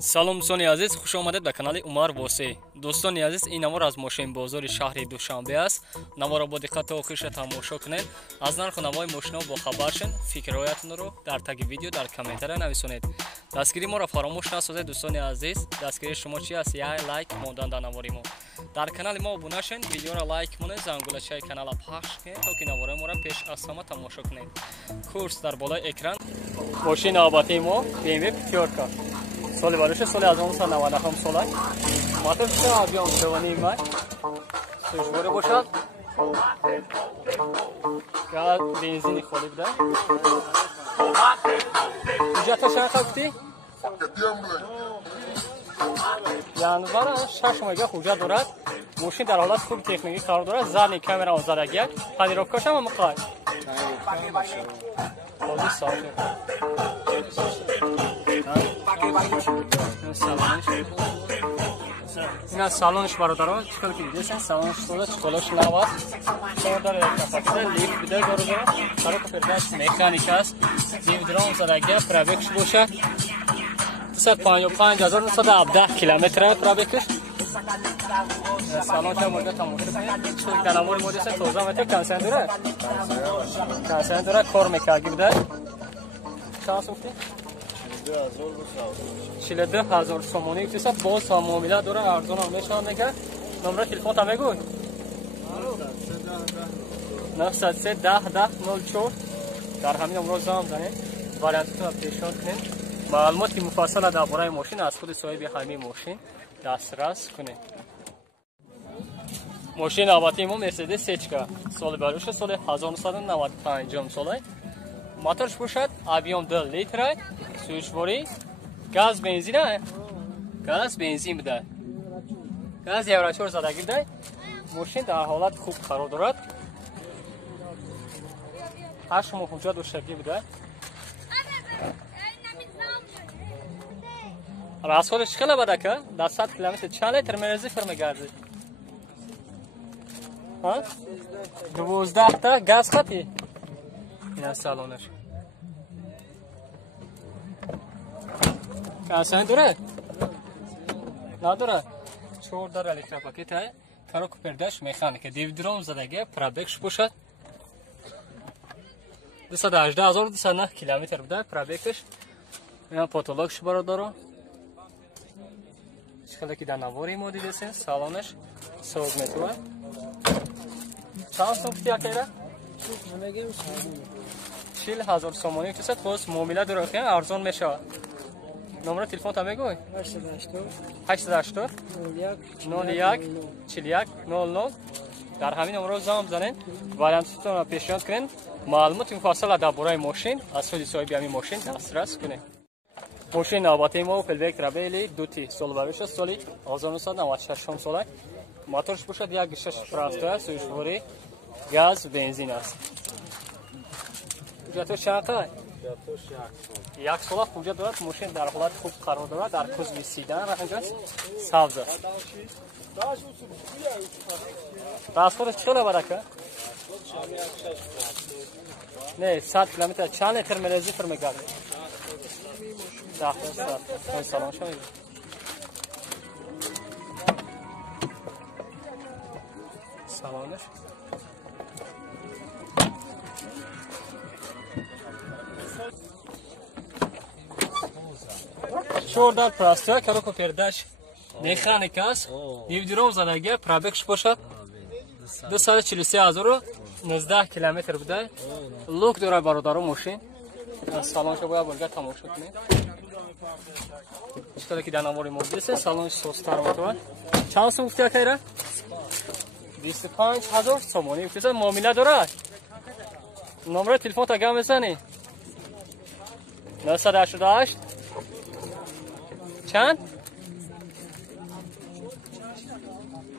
салом дӯстони азиз, хуш омадед ба канали Умар Восеъ. дӯстони азиз, ин навор аз мошинбозори шаҳри Душанбе аст. Наворро бо диққат то охириша тамошо кунед. Аз нарху навои мошинҳо бохабар шин. Фикрҳоятонро дар таги видео дар комментария нависонед. дастгирии моро фаромӯш насозед дӯстони азиз. дастгирии шумо чи аст? Лайк мондан дар навори мо. дар канали мо обуна шин, видеоро лайк монед, зангулачаи канала пахш кунед, то ки навораи моро пеш аз ҳама тамошо кунед. курс дар болои экран. мошини навбатии мо BMW пятёрка. соли бароша соли 1990 сола. мотор ша объем 2.5 май. сӯжбори бошад. газ бензини холӣ буда. ҳуҷҷаташ чанд гуфтӣ? январ 6 майга ҳуҷҷат дорад. мошин дар ҳолати хуби техникӣ қарор дорад. задни камера задагия. панировкаш ҳам мақай. ҳозир савол. این از سالنش برادران چیکار کردید؟ سالنش سودا چیکارش نواد. شما داره کافه لیفت بده برادر. کارو کردش مکانیک است. لیفت درام زدگی پرابکش باشه. 255,917 کیلومتر پرابکش. سالن چه مدت تموم شده؟ چون کنار مدت توزیع میده کنسل داره. کنسل داره کار میکنه بده. چند سوختی؟ 42,000 سومونی کسی باز هم معامله داره ارزان هم میشن نگه نمره تلفن تا میگوی 903-10-10-04 در همین نمره زنگ بزنید وارنتیتون رو پیشنهاد کنید معلوماتی مفصل درباره ماشین از خود صاحب همین ماشین دسترس کنید ماشین نوبتی ما مرسدس سچکا سال بروش سال 1995 ساله موتورش باشد ابیوم 2 لیتر سوژواری گاز بنزین گاز بنزین بده گاز یوراتور زدگی بده ماشین در حالت خوب قرار دارد 8 ماه حجت و شکلی بده از خودش چقدر بده که در 100 کیلومتر چند لیتر میرزی فرمگردی 12 تا گاز خطی این از سالانش کنسل داره؟ نداره 14 لیتر پاکت های کارو پرداش مکانیک دیودرام زدگی پرابکش باشد 218,209 کیلومتر بوده پرابکش این پاتولوگش برادارو شکلی که در نواری ما دیدید سالانش سوگ متروه چند سوختی اکیره؟ 40,000 سومونی کسید باز معامله داره که ارزان میشه نمره تلفن تا میگوی 880 01 41 00 در همین نمره زنگ بزنید وارنتیتون رو پیشنهاد کنید معلومات مفصل درباره ماشین از خود صاحب همین ماشین دسترس کنید ماشین نوبتی ما اوپل وکتر بیلی دوتی سال بروش سالی 1996 ساله موتورش باشد 1.6 پراسته سوژواری گاز بنزین است جاتو چند یک سال حجت دارد ماشین در حالت خوب قرار دارد در کوز میسیدن رنگ است سبز است ترانسپورت چقدر برکه نه 100 کیلومتر چند لیتر میرزی فرمگرد داخل است سلام شما سلامش چهار پلاستیک کارو پرداش مکانیک است دیودرام زدگی پرابکش باشد 243,019 کیلومتر بوده لوک داره برادر ماشین سالن شو باید برگه تماشا کنید چطوری که در نواری مودیسه سالن سوستر بوده چند سوم گفتی اکیره 25,000 سومونی گفتی معامله داره نمره تلفن تا گم بزنی 988 چند؟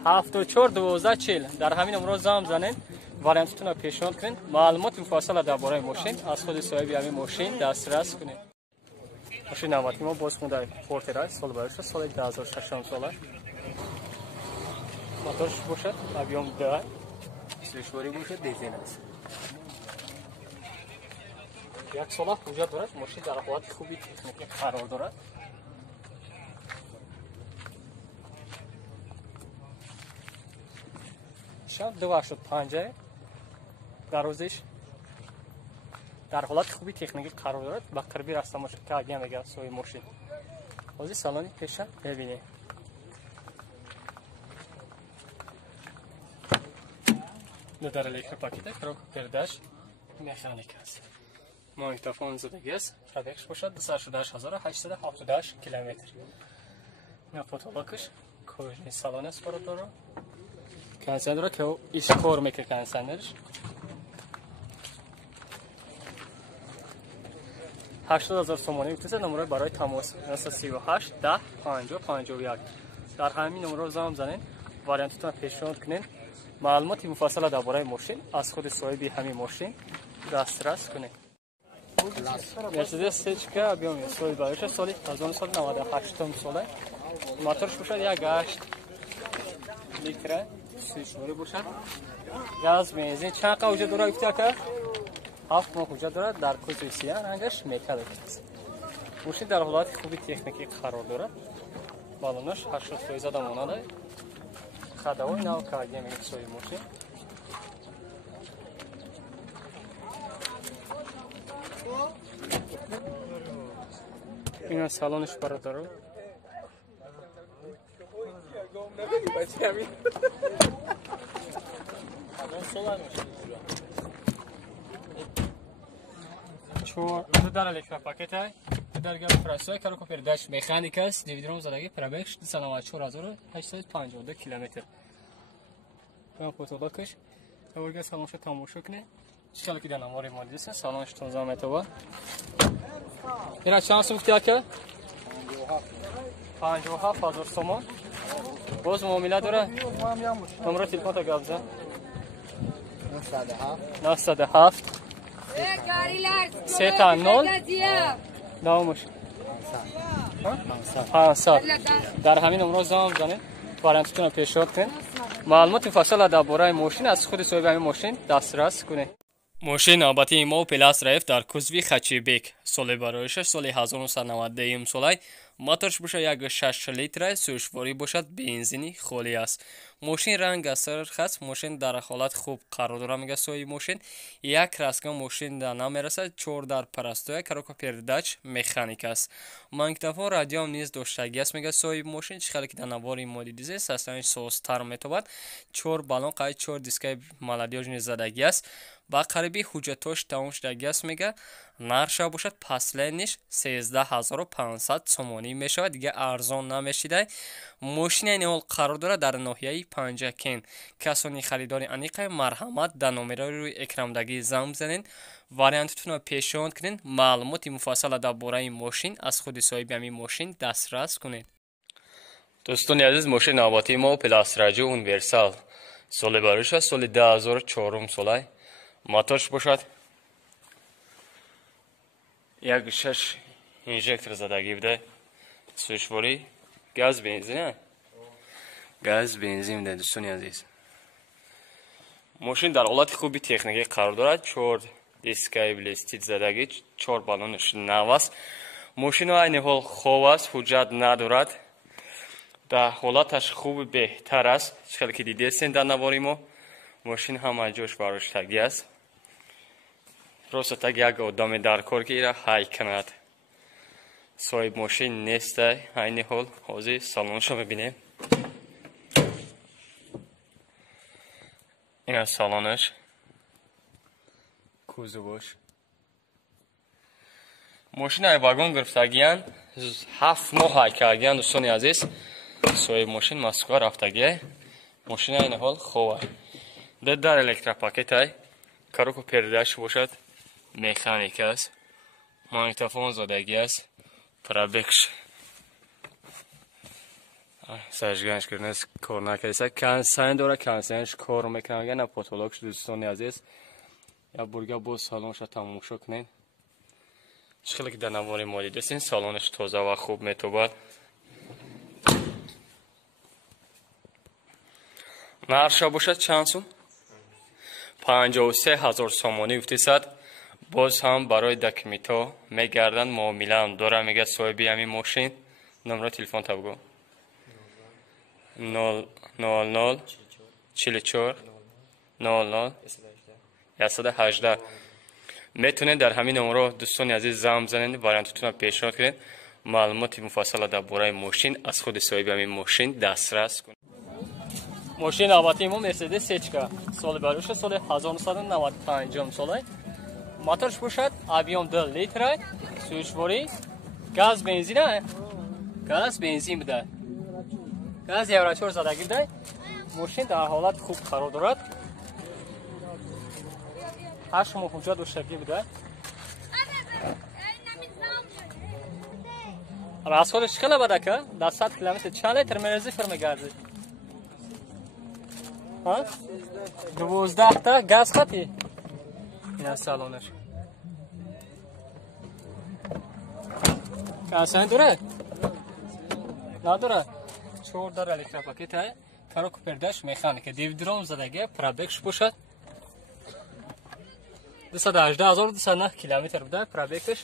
74-12-40 در همین نمره زنگ بزنید وارنتیتون رو پیشنهاد کنید معلومات مفصل درباره ماشین از خود صاحب همین ماشین دسترس کنید ماشین نوبتی ما باز خونده پورترای سال بروش سال 2006 ساله موتورش باشد ابیوم 2 سوژواری باشد دیزل است یک سال حجت دارد ماشین در حالت خوبی تکنیکی قرار دارد شام 285 дарозиш дар ҳолати хуби техникӣ қарор дорад. ба қарби растамош кардем мега соҳиби мошин. ҳозир салони пеша мебинем. дар электропакета коробка передач механика аст. Магнитофон зудагӣ аст. Пробегш бошад 268878 километр. ина потолокаш кожаи салон аст бародаро. кондитсионер ки иш кор мекард кондитсионерш. 80000 сомони уктиса номер барои тамос 38 10 50 51. дар ҳамин номерро зам занед. вариантотон пешниҳод кунед. маълумоти муфассала дар бораи мошин аз худи соҳиби ҳамин мошин дастрас кунед. Mercedes C-ка объем соли бароша соли 1998 сола. Моторш бошад 1.8 литра, сушвори бошад. Газ, бензин чанд қа ҳуҷҷат дорад гуфтака? 7 моҳ ҳуҷҷат дорад, дар кӯчаи сия рангаш металлик аст. Мошин дар ҳолати хуби техникӣ қарор дорад. Балонаш 80% дам монада. Хадавои нав кардем соҳиби мошин. ина салониш бародаро. дар электропакета дар гап прасой коробка передач механика аст. дивидером задагӣ пробег 29852 километр. ин потолокаш таворга салонша тамошо кунед. чикал ки дар намори модиса салонш тоза метавад. ина чанд сум гуфтака? 57000 сомон. боз муомила дора. номеро телефонта гап зан. 97 3 наумуш 500. дар ҳамин номеро зам занед. вариантотон пешниҳод кунед. маълумоти муфассала дар бораи мошин аз худи соҳиби ҳамин мошин дастрас кунед. мошин навбати имо Plus Drive дар кузви Хачибек. соли бароиша соли 1990 солай. моторш бошад 1.6 литра, сӯшворӣ бошад бензини холӣ аст. мошин ранг асарх аст. мошин дар ҳолати хуб қарор дорад мега соҳиби мошин. як краска мошин дар намерасад. 4 дар парастоя коробка передач механика аст. магнитофон радиом низ доштагӣ аст мега соҳиби мошин. чихеле ки дар навори моди дизайн састаниш созтар метавад. 4 балон қайд 4 дискаи молодёж низ задагӣ аст. ба қариби ҳуҷҷатош тамом шудагӣ аст мега. нарша бошад паслениш 13500 сомонӣ мешавад. дига арзон намешидай. мошина ин ҳол қарор дорад дар ноҳияи Панҷакен. касони харидори аниқай марҳамат дар номерои рӯи экрамдагӣ зам занед. вариантотонро пешниҳод кунед. маълумоти муфассала дар бораи мошин аз худи соҳиби ҳамин мошин дастрас кунед. дӯстони азиз, мошин навбати мо Plus Radio Universal. соли бароиша соли 2004 солай. моторш бошад 1.6 инжектор задагӣ буда. сӯшворӣ газ бензин газ бензин буда. дӯстони азиз, мошин дар ҳолати хуби техникӣ қарор дорад. 4 дискаи блестит задагӣ, 4 балонаш нав аст. мошино айни ҳол хоб аст, ҳуҷҷат надорад. дар ҳолаташ хуби беҳтар аст. чихеле ки дидестен дар навори мо. мошин ҳама ҷош бароштагӣ аст. просто так як одаме дар кор ки ира ҳай кунад. соҳиби мошин нестай. айни ҳол ҳозир салоншо мебинем. ина салонаш, кузовош. мошинаи вагон гирифтагиян 7 моҳ ҳай кардиян. дӯстони азиз, соҳиби мошин Москва рафтагия. мошина айни ҳол хова. дар электропакетай коробка передач бошад механика аст. магнитофон задагӣ аст. пробегш зажиганш кирнес кор накардиса. кондитсионер дора. кондитсионерш кор мекунад. на потолокш. дӯстони азиз, я бурга боз салонша тамошо кунед. чихеле ки дар навори мо дидестин салонаш тоза ва хуб метобад. нарша бошад чанд сум? 53000 сомонӣ гуфтисад. боз ҳам барои документҳо мегарданд. муомилаам дора мега соҳиби ҳамин мошин. номеро телефонта бигӯ. 00 44 00 118. میتونید در همین نمره دوستان عزیز زنگ بزنید، وارانتتون را پیشنهاد کنید، معلومات مفصل درباره ماشین از خود صاحب همین ماشین دسترس کنید. ماشین البته ما مرسدس سچکا سال باروش سال 1995 سال موتورش باشد ابیوم 2 لیتر سوشواری گاز بنزین بده، گاز یوراتور زدگی ده. ماشین در حالت خوب قرار دارد. 8 ماه حجت و شکلی بده. از خودش خیلی بده که در 100 کیلومتر چند لیتر میرزی فرمگرده. 12 تا گاز خطی این از سالانش کاسان دوره نداره 14 لیتر پاکت های کارو پرداش مکانیک دیودرام زدگی پرابکش باشد 218,209 کیلومتر بوده پرابکش.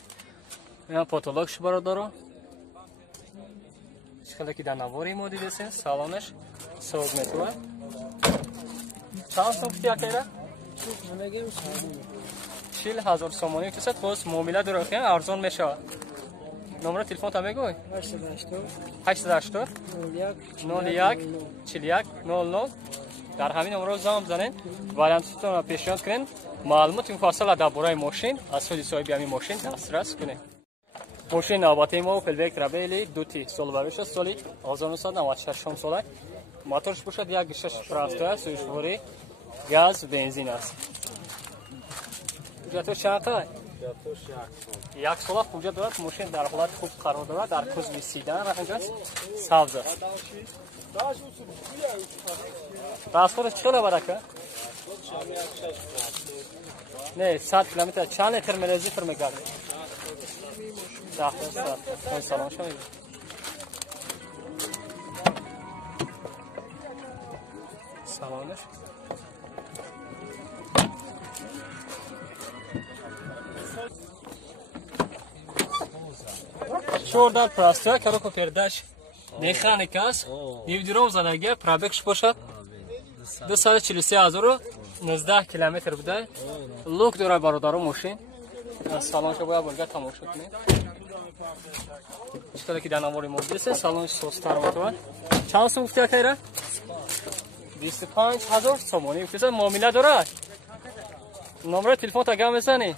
اینا پاتولوگش برادارو شکلی که در نواری ما دیدسین سالانش سوگ متروه. چند سوم کتیا کیره؟ 40,000 سومانی کسات باز معامله داره که ارزان میشه. نمره تلفن تا میگوی؟ 880 01 41 00. در همین نمره زنگ بزنین، وارانتتون را پیشنهاد کنین، معلومات مفصل درباره ماشین از خود صاحب همین ماشین دسترس کنین. ماشین البته ما فلویک ترابیلی دوتی سال باروش سالی 1996 ساله موتورش باشد 1.6 پراسته سوشواری گاز بنزین است. حجت چقدر؟ یک سال حجت دارد. ماشین در حالت خوب قرار دارد. در کوز میسیدن رنگش سبز است. ترانسپورت چطور برکه؟ نه 100 کیلومتر چند لیتر میرزی فرمگرده؟ 10 سلام شما. سلامش. چهار پلاستیک کارو کو پرداش مکانیک است. دیودرام زدگی پرابکش باشد 243,019 کیلومتر بوده. لوک داره برادر ماشین. سالانش باید برگرد تماشا کنید. چطوری که در نواری مدرسه سالانش سوستر بوده. چند سوم گفتی اکیره؟ 25,000 سومانی. کسی معامله داره؟ نمره تلفن تا گم بزنی.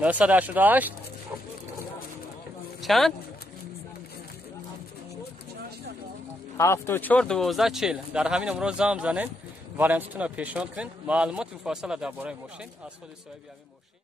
988 چند؟ 741240. در همین نمره زنگ بزنین، وارانتتون را پیشنهاد کنین، معلومات مفصل درباره ماشین از خود صاحب همین ماشین